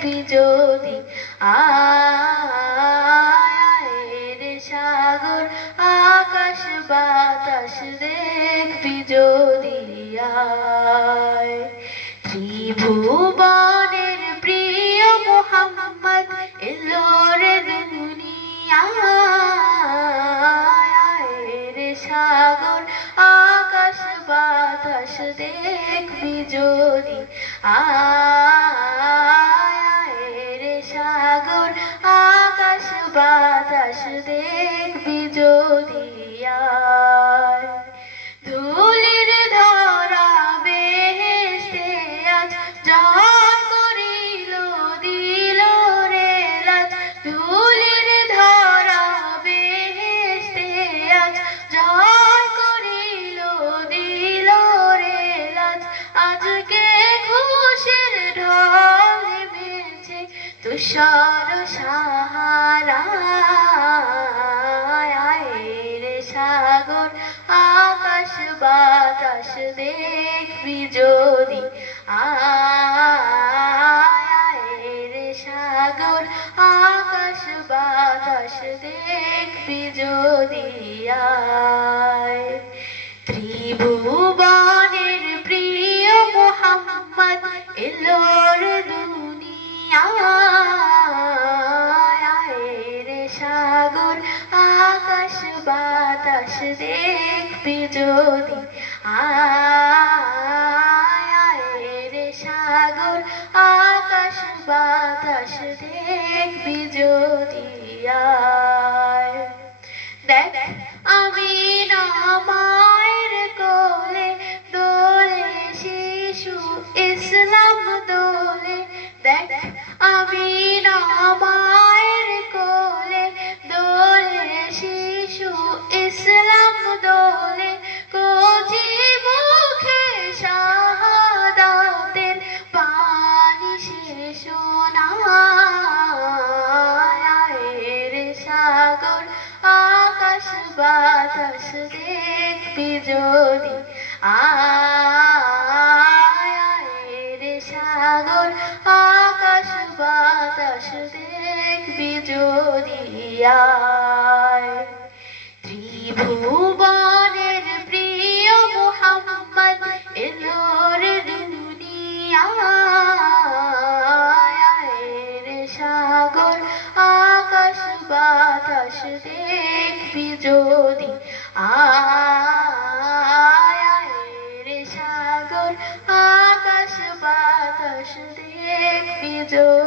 দেখবি যদি আয় রে সাগর আকাশ বাতাস দেখবি যদি আয় ত্রিভুবনের প্রিয় মোহাম্মদ এলো রে দুনিয়ায় রে সাগর আকাশ বাতাস দেখবি যদি আয় রে সাগর আকাশ বাতাস দেখবি যদি আয় ধুলির ধরা বেহেশতে আজ জয় করিল দিল রে লাজ ধুলির ধরা বেহেশতে আজ জয় করিল দিল রে লাজ আজকে খুশির ঢল নেমেছে তুষার সাহারায় রে সাগর আকাশ বাতাস দেখবি যদি আয় রে সাগর আকাশ বাতাস দেখবি যদি আয় ত্রিভুবনের প্রিয় মোহাম্মদ এলো রে দুনিয়ায় রে সাগর আকাশ বাতাস দেখবি যদি আয় রে সাগর আকাশ বাতাস দেখবি যদি আয় দেখ আমি না মায়ের কোলে দোলে শিশু ইসলাম দোলে দেখ আমি না মায়ের কোলে দোলে শিশু ইসলাম দোলে কচি মুখে শাহাদাতের পানি শেষ নাই রে সাগর আকাশ বাতাস দেখবি যদি আয় রে সাগর আকাশ বাতাস দেখবি যদি আয় ত্রিভুবনের প্রিয় মোহাম্মদ এলো রে দুনিয়ায় রে সাগর আকাশ বাতাস দেখবি যদি আয় রে সাগর আকাশ বাতাস দেখবি যদি